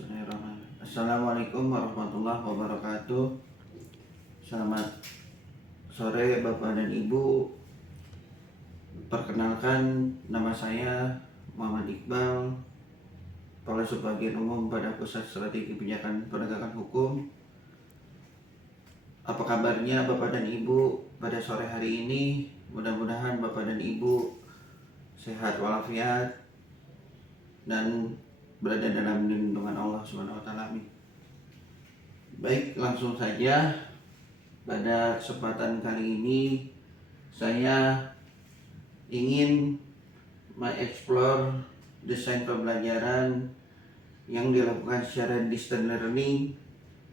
Bismillahirrahmanirrahim. Assalamualaikum warahmatullahi wabarakatuh. Selamat sore Bapak dan Ibu. Perkenalkan, nama saya Muhammad Iqbal, Kepala Subbagian Umum pada Pusat Strategi Kebijakan Penegakan Hukum. Apa kabarnya Bapak dan Ibu pada sore hari ini? Mudah-mudahan Bapak dan Ibu sehat walafiat dan berada dalam lindungan Allah Subhanahu wa taala. Amin. Baik, langsung saja. Pada kesempatan kali ini saya ingin mengeksplor desain pembelajaran yang dilakukan secara distance learning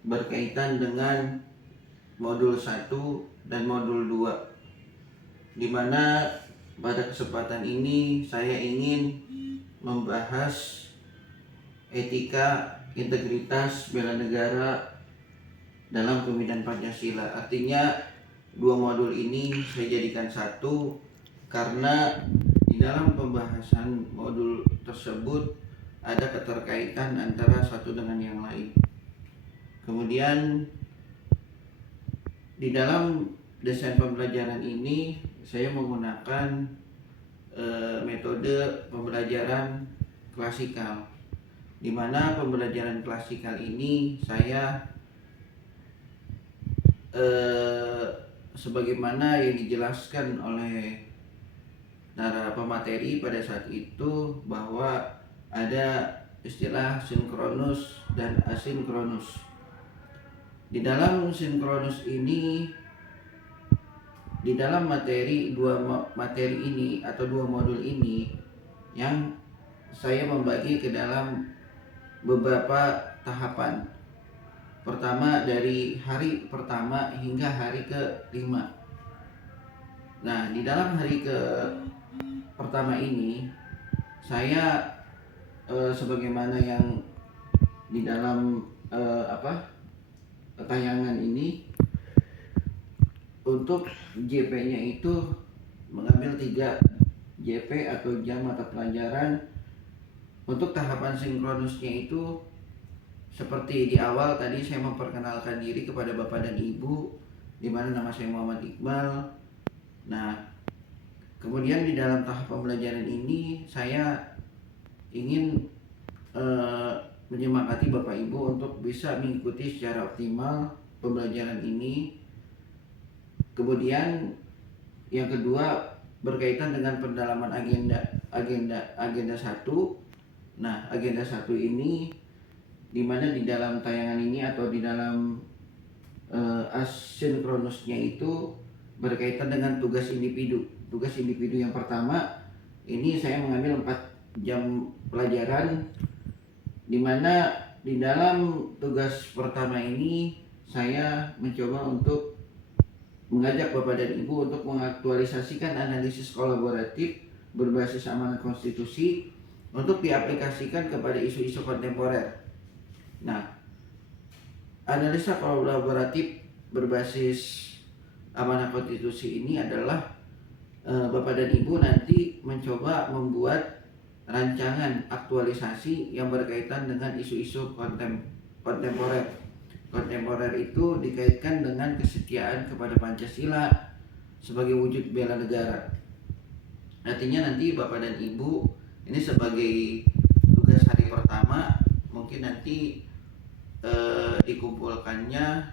berkaitan dengan modul 1 dan modul 2, di mana pada kesempatan ini saya ingin membahas etika, integritas, bela negara dalam pembinaan Pancasila. Artinya dua modul ini saya jadikan satu karena di dalam pembahasan modul tersebut ada keterkaitan antara satu dengan yang lain. Kemudian di dalam desain pembelajaran ini saya menggunakan metode pembelajaran klasikal, di mana pembelajaran klasikal ini saya sebagaimana yang dijelaskan oleh para pemateri pada saat itu, bahwa ada istilah sinkronus dan asinkronus. Di dalam sinkronus ini, di dalam dua materi ini atau dua modul ini, yang saya membagi ke dalam beberapa tahapan. Pertama, dari hari pertama hingga hari ke-5. Nah, di dalam hari ke pertama ini saya sebagaimana yang di dalam tayangan ini, untuk JP-nya itu mengambil 3 JP atau jam mata pelajaran. Untuk tahapan sinkronusnya itu seperti di awal tadi saya memperkenalkan diri kepada Bapak dan Ibu, di mana nama saya Muhammad Iqbal. Nah, kemudian di dalam tahap pembelajaran ini saya ingin menyemangati Bapak Ibu untuk bisa mengikuti secara optimal pembelajaran ini. Kemudian yang kedua berkaitan dengan pendalaman agenda 1. Nah, agenda 1 ini di mana di dalam tayangan ini atau di dalam asinkronusnya itu berkaitan dengan tugas individu. Tugas individu yang pertama ini saya mengambil 4 jam pelajaran, di mana di dalam tugas pertama ini saya mencoba untuk mengajak Bapak dan Ibu untuk mengaktualisasikan analisis kolaboratif berbasis amanat konstitusi untuk diaplikasikan kepada isu-isu kontemporer. Nah, analisa kolaboratif berbasis amanat konstitusi ini adalah Bapak dan Ibu nanti mencoba membuat rancangan aktualisasi yang berkaitan dengan isu-isu kontemporer. Kontemporer itu dikaitkan dengan kesetiaan kepada Pancasila sebagai wujud bela negara. Artinya nanti Bapak dan Ibu ini sebagai tugas hari pertama, mungkin nanti dikumpulkannya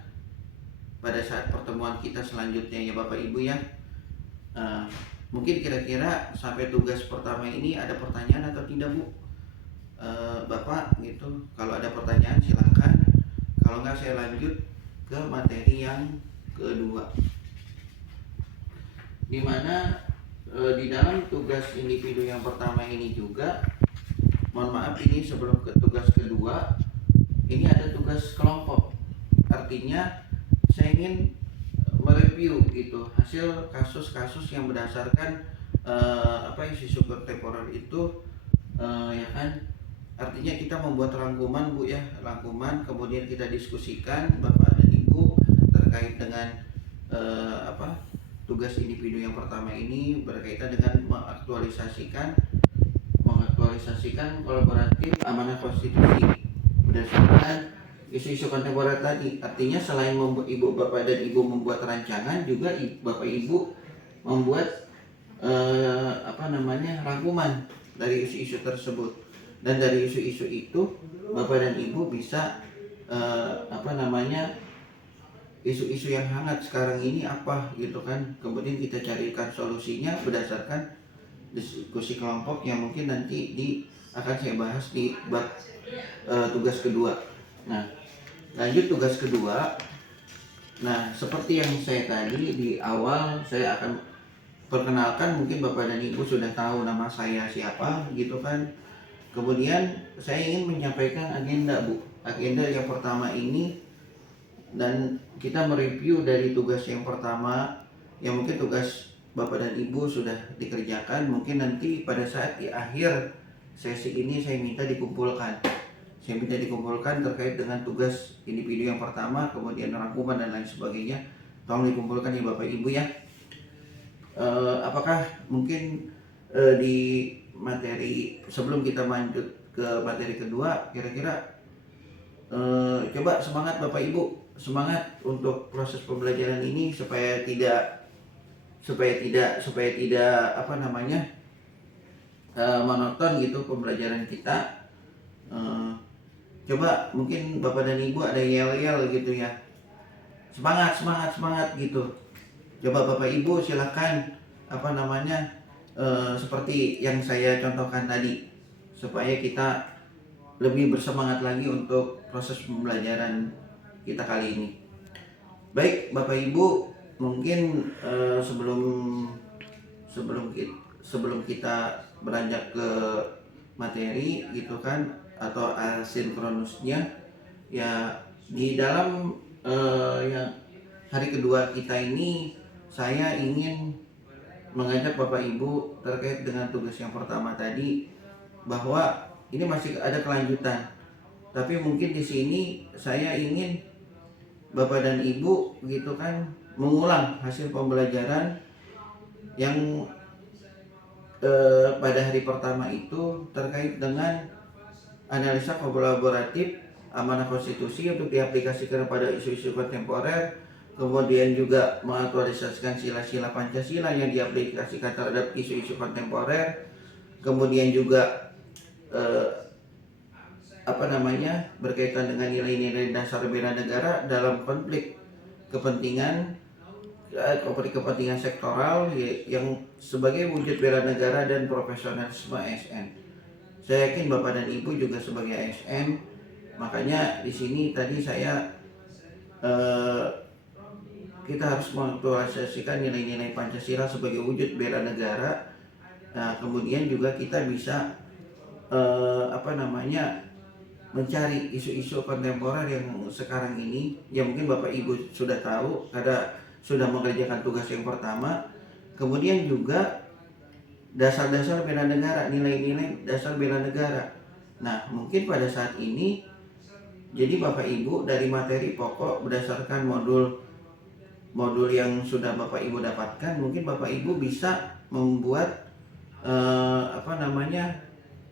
pada saat pertemuan kita selanjutnya ya Bapak Ibu ya. Mungkin kira-kira sampai tugas pertama ini ada pertanyaan atau tidak Bu? Bapak gitu, kalau ada pertanyaan silakan. Kalau enggak saya lanjut ke materi yang kedua, di mana di dalam tugas individu yang pertama ini juga, mohon maaf ini sebelum ke tugas kedua, ini ada tugas kelompok. Artinya saya ingin mereview gitu hasil kasus-kasus yang berdasarkan isu kontemporer itu, ya kan. Artinya kita membuat rangkuman Bu ya, rangkuman, kemudian kita diskusikan Bapak dan Ibu terkait dengan tugas individu yang pertama ini berkaitan dengan mengaktualisasikan kolaboratif amanah konstitusi isu-isu kontemporer tadi. Artinya selain ibu bapak dan ibu membuat rancangan, juga bapak ibu membuat rangkuman dari isu-isu tersebut. Dan dari isu-isu itu bapak dan ibu bisa isu-isu yang hangat sekarang ini apa gitu kan. Kemudian kita carikan solusinya berdasarkan diskusi kelompok yang mungkin nanti akan saya bahas di bab tugas kedua. Nah, lanjut tugas kedua. Nah, seperti yang saya tadi di awal, saya akan perkenalkan, mungkin bapak dan ibu sudah tahu nama saya siapa gitu kan. Kemudian saya ingin menyampaikan agenda, Bu. Agenda yang pertama ini, dan kita mereview dari tugas yang pertama, yang mungkin tugas bapak dan ibu sudah dikerjakan. Mungkin nanti pada saat di akhir sesi ini saya minta dikumpulkan terkait dengan tugas individu yang pertama, kemudian rangkuman dan lain sebagainya. Tolong dikumpulkan ya bapak ibu ya. Apakah mungkin di materi sebelum kita lanjut ke materi kedua, kira-kira coba semangat bapak ibu, semangat untuk proses pembelajaran ini supaya tidak monoton gitu pembelajaran kita. Coba mungkin bapak dan ibu ada yel-yel gitu ya, semangat gitu. Coba bapak ibu silakan seperti yang saya contohkan tadi, supaya kita lebih bersemangat lagi untuk proses pembelajaran kita kali ini. Baik bapak ibu, mungkin sebelum kita beranjak ke materi gitu kan, atau asinkronusnya ya, di dalam yang hari kedua kita ini, saya ingin mengajak bapak ibu terkait dengan tugas yang pertama tadi, bahwa ini masih ada kelanjutan. Tapi mungkin di sini saya ingin bapak dan ibu gitu kan mengulang hasil pembelajaran yang pada hari pertama itu terkait dengan analisa kolaboratif amanah konstitusi untuk diaplikasikan pada isu-isu kontemporer, kemudian juga mengaktualisasikan sila-sila Pancasila yang diaplikasikan terhadap isu-isu kontemporer, kemudian juga berkaitan dengan nilai-nilai dasar bela negara dalam konflik kepentingan sektoral yang sebagai wujud bela negara dan profesionalisme ASN. Saya yakin bapak dan ibu juga sebagai ASN, makanya di sini tadi kita harus mengaktualisasikan nilai-nilai Pancasila sebagai wujud bela negara. Nah, kemudian juga kita bisa mencari isu-isu kontemporer yang sekarang ini, yang mungkin bapak ibu sudah tahu karena sudah mengerjakan tugas yang pertama. Kemudian juga dasar-dasar bela negara, nilai-nilai dasar bela negara. Nah, mungkin pada saat ini, jadi bapak ibu dari materi pokok berdasarkan modul yang sudah bapak ibu dapatkan, mungkin bapak ibu bisa membuat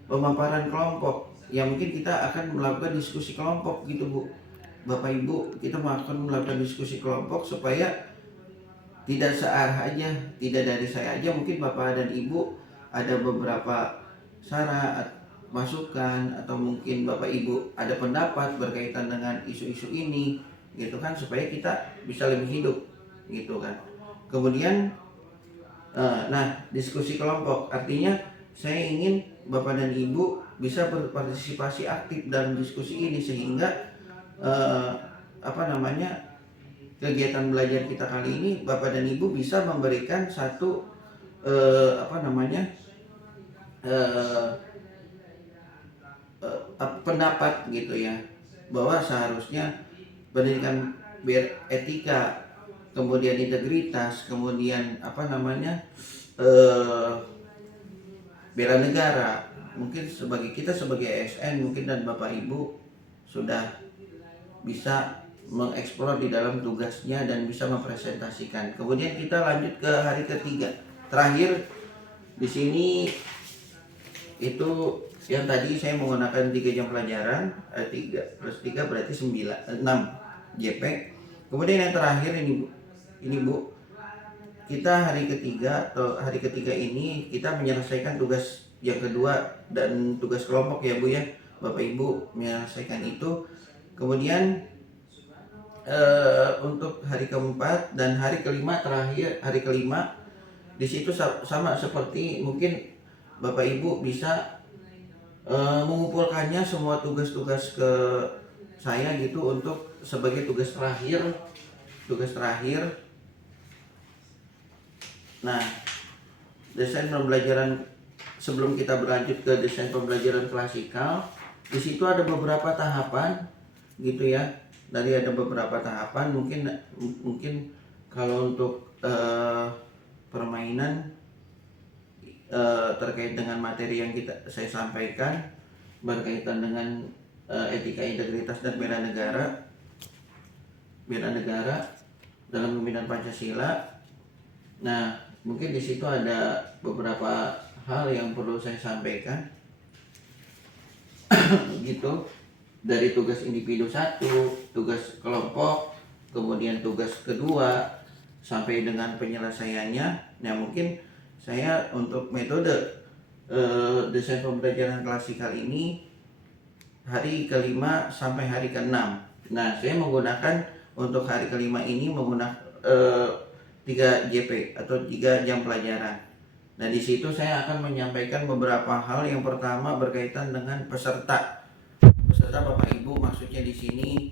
pemaparan kelompok, yang mungkin kita akan melakukan diskusi kelompok gitu Bu. Bapak ibu, kita akan melakukan diskusi kelompok supaya tidak searah aja, tidak dari saya aja. Mungkin bapak dan ibu ada beberapa saran, masukan, atau mungkin bapak ibu ada pendapat berkaitan dengan isu-isu ini gitu kan, supaya kita bisa lebih hidup gitu kan. Kemudian diskusi kelompok artinya saya ingin bapak dan ibu bisa berpartisipasi aktif dalam diskusi ini, sehingga kegiatan belajar kita kali ini bapak dan ibu bisa memberikan satu pendapat gitu ya, bahwa seharusnya pendidikan beretika, kemudian integritas, kemudian bela negara. Mungkin kita sebagai ASN mungkin dan bapak ibu sudah bisa mengeksplor di dalam tugasnya dan bisa mempresentasikan. Kemudian kita lanjut ke hari ketiga. Terakhir di sini itu Yang tadi saya menggunakan 3 jam pelajaran, 3 plus 3 berarti 6 JP. Kemudian yang terakhir ini Bu, kita hari ketiga ini kita menyelesaikan tugas yang kedua dan tugas kelompok ya Bu ya, Bapak Ibu menyelesaikan itu. Kemudian untuk hari keempat dan hari kelima terakhir, hari kelima di situ sama seperti mungkin Bapak Ibu bisa mengumpulkannya semua tugas-tugas ke saya gitu untuk sebagai tugas terakhir. Nah, desain pembelajaran sebelum kita berlanjut ke desain pembelajaran klasikal, di situ ada beberapa tahapan gitu ya. Tadi ada beberapa tahapan, mungkin kalau untuk permainan terkait dengan materi yang saya sampaikan berkaitan dengan etika, integritas dan bela negara dalam pembinaan Pancasila. Nah, mungkin di situ ada beberapa hal yang perlu saya sampaikan gitu, dari tugas individu 1, tugas kelompok, kemudian tugas kedua sampai dengan penyelesaiannya. Nah, mungkin saya untuk metode desain pembelajaran klasikal ini hari kelima sampai hari keenam. Nah, saya menggunakan untuk hari kelima ini menggunakan 3 JP atau 3 jam pelajaran. Nah, di situ saya akan menyampaikan beberapa hal. Yang pertama berkaitan dengan peserta Bapak Ibu, maksudnya di sini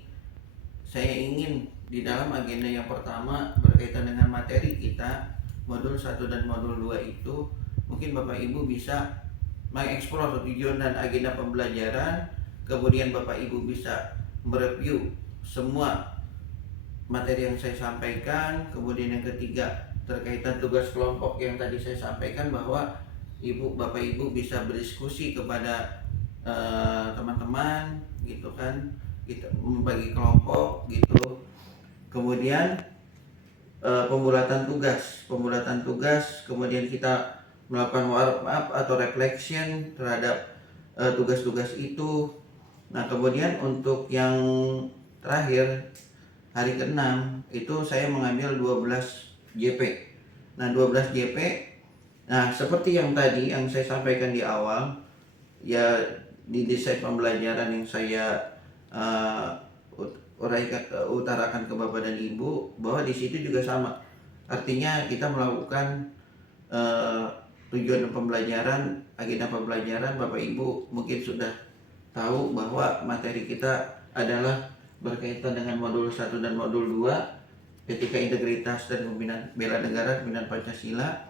saya ingin di dalam agenda yang pertama berkaitan dengan materi kita modul 1 dan modul 2 itu mungkin Bapak Ibu bisa mengeksplor tujuan dan agenda pembelajaran, kemudian Bapak Ibu bisa mereview semua materi yang saya sampaikan. Kemudian yang ketiga terkaitan tugas kelompok yang tadi saya sampaikan, bahwa Bapak Ibu bisa berdiskusi kepada teman-teman gitu kan, kita membagi kelompok gitu. Kemudian pembulatan tugas, kemudian kita melakukan warm up atau reflection terhadap tugas-tugas itu. Nah, kemudian untuk yang terakhir hari ke-6 itu saya mengambil 12 JP. Nah, 12 JP, nah seperti yang tadi yang saya sampaikan di awal ya, di desain pembelajaran yang saya utarakan ke Bapak dan Ibu, bahwa di situ juga sama. Artinya kita melakukan tujuan pembelajaran, agenda pembelajaran. Bapak Ibu mungkin sudah tahu bahwa materi kita adalah berkaitan dengan modul 1 dan modul 2, etika, integritas dan pembinaan bela negara, pembinaan Pancasila.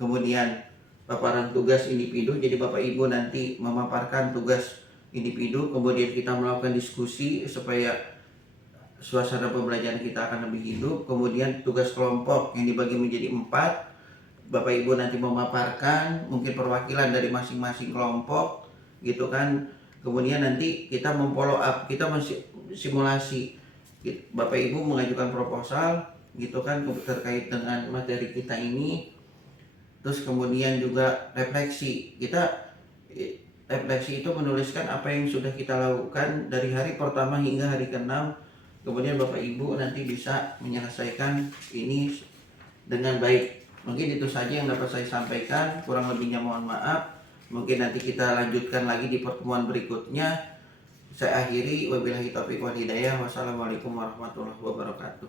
Kemudian paparan tugas individu, jadi Bapak Ibu nanti memaparkan tugas individu, kemudian kita melakukan diskusi supaya suasana pembelajaran kita akan lebih hidup. Kemudian tugas kelompok yang dibagi menjadi 4, Bapak Ibu nanti memaparkan mungkin perwakilan dari masing-masing kelompok gitu kan. Kemudian nanti kita memfollow up, kita simulasi, Bapak Ibu mengajukan proposal gitu kan terkait dengan materi kita ini. Terus kemudian juga refleksi, refleksi itu menuliskan apa yang sudah kita lakukan dari hari pertama hingga hari ke-6. Kemudian Bapak Ibu nanti bisa menyelesaikan ini dengan baik. Mungkin itu saja yang dapat saya sampaikan, kurang lebihnya mohon maaf. Mungkin nanti kita lanjutkan lagi di pertemuan berikutnya. Saya akhiri, wabillahi taufiq wal hidayah. Wassalamualaikum warahmatullahi wabarakatuh.